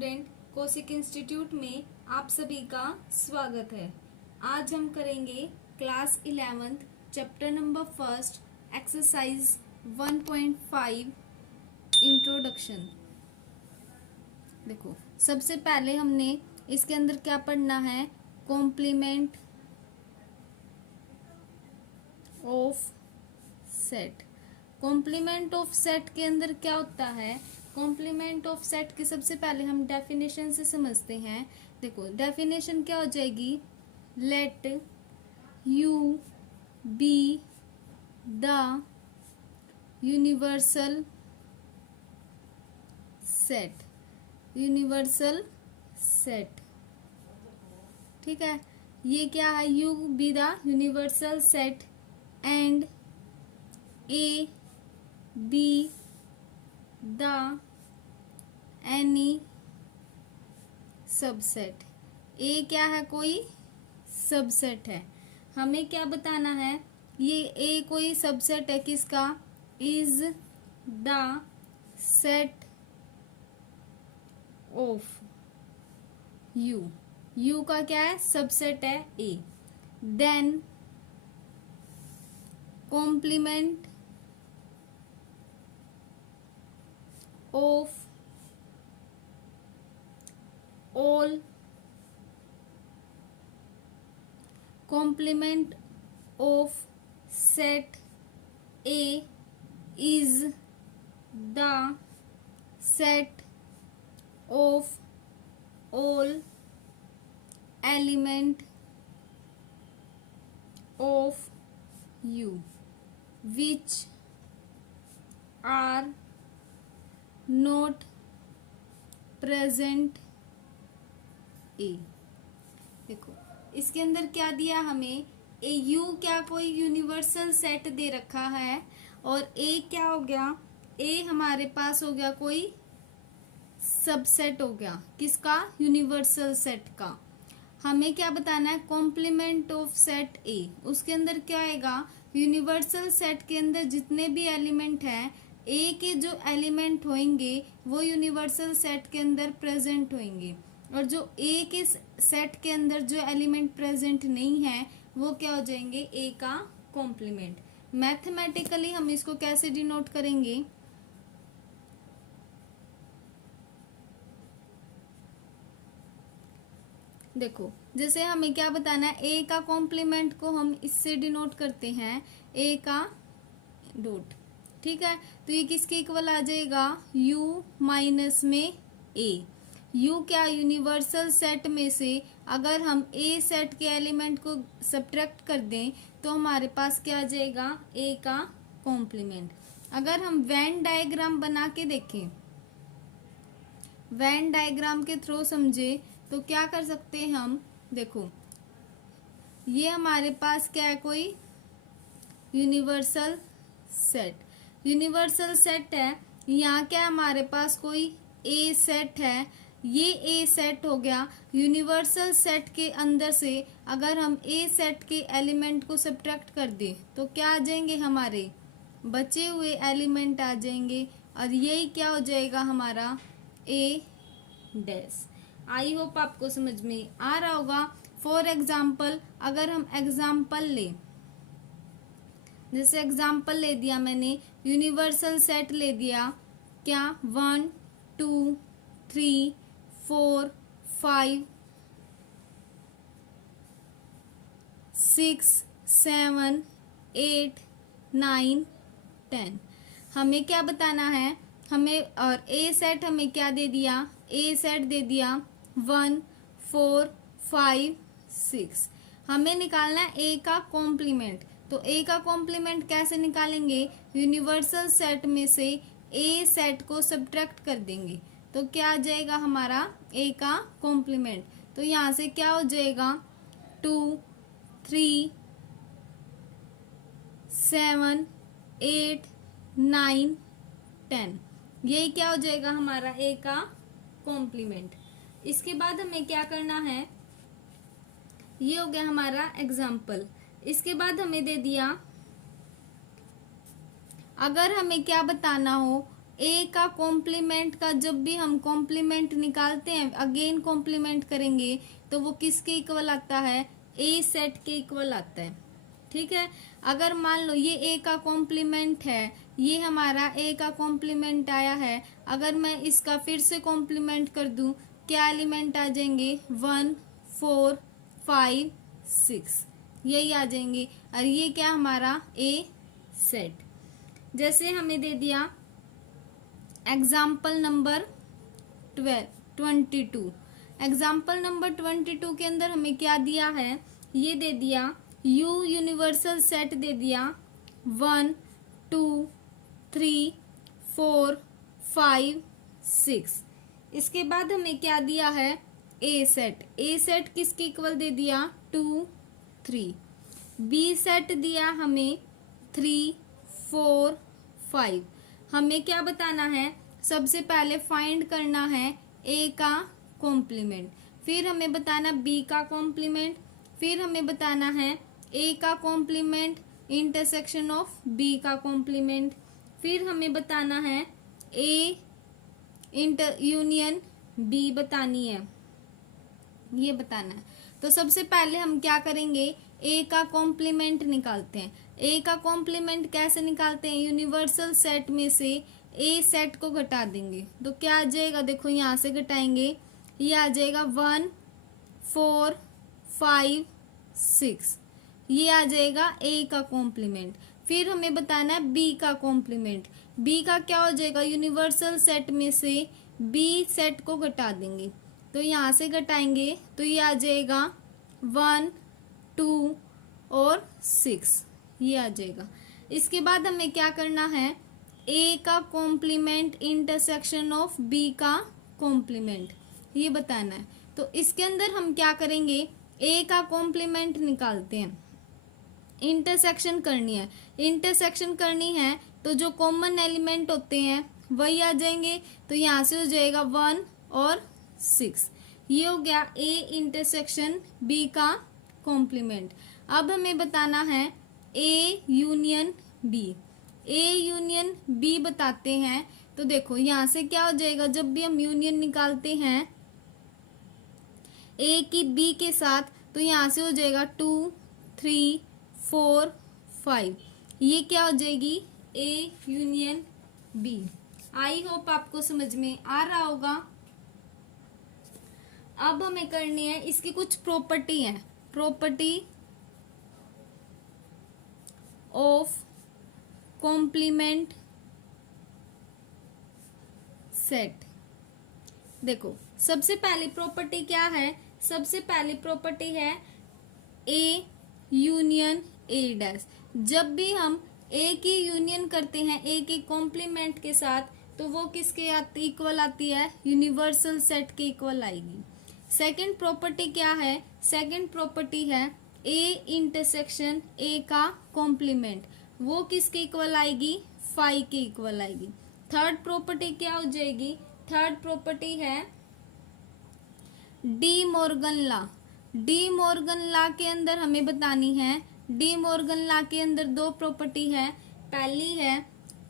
Student, Kaushik institute में आप सभी का स्वागत है। आज हम करेंगे class 11th chapter number first exercise 1.5 introduction. देखो, सबसे पहले हमने इसके अंदर क्या पढ़ना है, complement of set. Complement of set के अंदर क्या होता है, कॉम्प्लीमेंट ऑफ सेट के सबसे पहले हम डेफिनेशन से समझते हैं। देखो, डेफिनेशन क्या हो जाएगी, let U be the universal set. Universal set, ठीक है। ये क्या है, U be the universal set and A be the any subset. A क्या है, कोई सबसेट है। हमें क्या बताना है, ये ए कोई सबसेट है किसका, is the set of U. U का क्या है, सबसेट है A. Then complement of all, complement of set A is the set of all element of U which are not present ए। देखो, इसके अंदर क्या दिया हमें, ए यू क्या कोई यूनिवर्सल सेट दे रखा है, और ए क्या हो गया, ए हमारे पास हो गया कोई सबसेट हो गया किसका, यूनिवर्सल सेट का। हमें क्या बताना है, कॉम्प्लीमेंट ऑफ सेट ए। उसके अंदर क्या आएगा, यूनिवर्सल सेट के अंदर जितने भी एलिमेंट हैं, ए के जो एलिमेंट होंगे वो यूनिवर्सल सेट के अंदर प्रेजेंट होंगे, और जो ए के सेट के अंदर जो एलिमेंट प्रेजेंट नहीं है वो क्या हो जाएंगे, ए का कॉम्प्लीमेंट। मैथमेटिकली हम इसको कैसे डिनोट करेंगे, देखो, जैसे हमें क्या बताना है, ए का कॉम्प्लीमेंट को हम इससे डिनोट करते हैं, ए का डॉट, ठीक है। तो ये किसके इक्वल आ जाएगा, यू माइनस में ए। यू क्या, यूनिवर्सल सेट में से अगर हम ए सेट के एलिमेंट को सब्ट्रैक्ट कर दें तो हमारे पास क्या आ जाएगा, ए का कॉम्प्लीमेंट। अगर हम वेन डायग्राम बना के देखें, वेन डायग्राम के थ्रू समझे तो क्या कर सकते हैं हम, देखो ये हमारे पास क्या है, कोई यूनिवर्सल सेट। यूनिवर्सल सेट है, यहाँ क्या हमारे पास कोई ए सेट है, ये ए सेट हो गया। यूनिवर्सल सेट के अंदर से अगर हम ए सेट के एलिमेंट को सब्ट्रैक्ट कर दें तो क्या आ जाएंगे, हमारे बचे हुए एलिमेंट आ जाएंगे, और यही क्या हो जाएगा हमारा ए डैश। आई होप आपको समझ में आ रहा होगा। फॉर एग्जाम्पल, अगर हम एग्जाम्पल ले, जैसे एग्जाम्पल ले दिया मैंने, यूनिवर्सल सेट ले दिया क्या, 1 2 3 4 5 6 7 8 9 10। हमें क्या बताना है, हमें, और ए सेट हमें क्या दे दिया, ए सेट दे दिया 1 4 5 6। हमें निकालना है ए का कॉम्प्लीमेंट। तो ए का कॉम्प्लीमेंट कैसे निकालेंगे, यूनिवर्सल सेट में से ए सेट को सब्ट्रैक्ट कर देंगे तो क्या आ जाएगा हमारा ए का कॉम्प्लीमेंट। तो यहाँ से क्या हो जाएगा, 2 3 7 8 9 10। यही क्या हो जाएगा हमारा ए का कॉम्प्लीमेंट। इसके बाद हमें क्या करना है, ये हो गया हमारा एग्जाम्पल। इसके बाद हमें दे दिया, अगर हमें क्या बताना हो, ए का कॉम्प्लीमेंट का जब भी हम कॉम्प्लीमेंट निकालते हैं, अगेन कॉम्प्लीमेंट करेंगे तो वो किसके इक्वल आता है, ए सेट के इक्वल आता है। ठीक है, अगर मान लो ये ए का कॉम्प्लीमेंट है, ये हमारा ए का कॉम्प्लीमेंट आया है, अगर मैं इसका फिर से कॉम्प्लीमेंट कर दूं, क्या एलिमेंट आ जाएंगे, 1 4 5 6 यही आ जाएंगे। और ये क्या हमारा ए सेट। जैसे हमें दे दिया एग्जाम्पल नंबर 22, एग्जाम्पल नंबर 22 के अंदर हमें क्या दिया है, ये दे दिया यू यूनिवर्सल सेट दे दिया 1 2 3 4 5 6। इसके बाद हमें क्या दिया है, ए सेट। ए सेट किसके इक्वल दे दिया, 2 3। बी सेट दिया हमें 3 4 5। हमें क्या बताना है, सबसे पहले फाइंड करना है ए का कॉम्प्लीमेंट, फिर हमें बताना बी का कॉम्प्लीमेंट, फिर हमें बताना है ए का कॉम्प्लीमेंट इंटरसेक्शन ऑफ बी का कॉम्प्लीमेंट, फिर हमें बताना है ए इंटर यूनियन बी बतानी है, ये बताना है। तो सबसे पहले हम क्या करेंगे, ए का कॉम्प्लीमेंट निकालते हैं। ए का कॉम्प्लीमेंट कैसे निकालते हैं, यूनिवर्सल सेट में से ए सेट को घटा देंगे तो क्या आ जाएगा, देखो यहाँ से घटाएंगे, ये आ जाएगा 1 4 5 6, ये आ जाएगा ए का कॉम्प्लीमेंट। फिर हमें बताना है बी का कॉम्प्लीमेंट। बी का क्या हो जाएगा, यूनिवर्सल सेट में से बी सेट को घटा देंगे तो यहाँ से घटाएंगे तो ये आ जाएगा 1 2 और 6, ये आ जाएगा। इसके बाद हमें क्या करना है, ए का कॉम्प्लीमेंट इंटरसेक्शन ऑफ बी का कॉम्प्लीमेंट, ये बताना है। तो इसके अंदर हम क्या करेंगे, ए का कॉम्प्लीमेंट निकालते हैं, इंटरसेक्शन करनी है। इंटरसेक्शन करनी है तो जो कॉमन एलिमेंट होते हैं वही आ जाएंगे, तो यहाँ से हो जाएगा 1 और 6, ये हो गया ए इंटरसेक्शन बी का कॉम्प्लीमेंट। अब हमें बताना है A union B. A union B बताते हैं तो देखो यहाँ से क्या हो जाएगा, जब भी हम यूनियन निकालते हैं ए की बी के साथ तो यहाँ से हो जाएगा 2 3 4 5, ये क्या हो जाएगी, A union B. I hope आपको समझ में आ रहा होगा। अब हमें करनी है इसकी कुछ प्रॉपर्टी है, प्रॉपर्टी ऑफ कॉम्प्लीमेंट सेट। देखो सबसे पहली प्रॉपर्टी क्या है, सबसे पहली प्रॉपर्टी है ए यूनियन ए डैश। जब भी हम ए की यूनियन करते हैं ए के कॉम्प्लीमेंट के साथ तो वो किसके इक्वल आती है, यूनिवर्सल सेट के इक्वल आएगी। सेकंड प्रॉपर्टी क्या है, सेकंड प्रॉपर्टी है ए इंटरसेक्शन ए का कॉम्प्लीमेंट, वो किसके इक्वल आएगी, 5 के इक्वल आएगी। थर्ड प्रॉपर्टी क्या हो जाएगी, थर्ड प्रॉपर्टी है De Morgan law. De Morgan law के अंदर हमें बतानी है, डी मॉर्गन लॉ के अंदर दो प्रॉपर्टी है। पहली है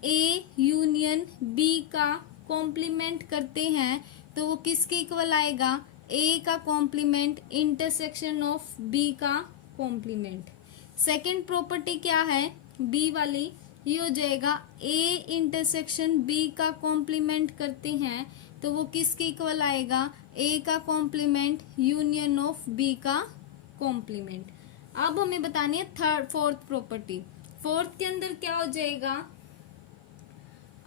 ए यूनियन बी का कॉम्प्लीमेंट करते हैं तो वो किसके इक्वल आएगा, ए का कॉम्प्लीमेंट इंटरसेक्शन ऑफ बी का कॉम्प्लीमेंट। सेकंड प्रॉपर्टी क्या है, बी वाली, ये हो जाएगा ए इंटरसेक्शन बी का कॉम्प्लीमेंट करते हैं तो वो किसके इक्वल आएगा, ए का कॉम्प्लीमेंट यूनियन ऑफ बी का कॉम्प्लीमेंट। अब हमें बतानी है थर्ड फोर्थ प्रॉपर्टी। फोर्थ के अंदर क्या हो जाएगा,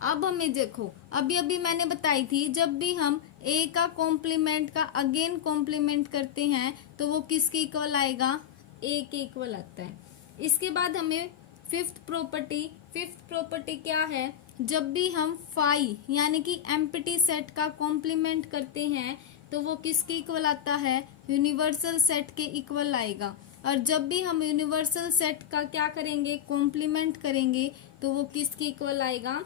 अब हमें देखो अभी अभी मैंने बताई थी, जब भी हम ए का कॉम्प्लीमेंट का अगेन कॉम्प्लीमेंट करते हैं तो वो किसके इक्वल आएगा, ए के इक्वल आता है। इसके बाद हमें फिफ्थ प्रॉपर्टी क्या है, जब भी हम फाई यानी कि एम्प्टी सेट का कॉम्प्लीमेंट करते हैं तो वो किसके इक्वल आता है, यूनिवर्सल सेट के इक्वल आएगा। और जब भी हम यूनिवर्सल सेट का क्या करेंगे, कॉम्प्लीमेंट करेंगे तो वो किसके इक्वल आएगा,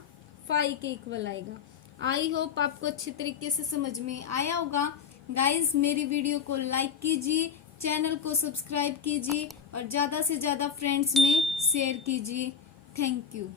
5 के इक्वल आएगा। आई होप आपको अच्छी तरीके से समझ में आया होगा। गाइज मेरी वीडियो को लाइक कीजिए, चैनल को सब्सक्राइब कीजिए और ज़्यादा से ज़्यादा फ्रेंड्स में शेयर कीजिए। Thank you.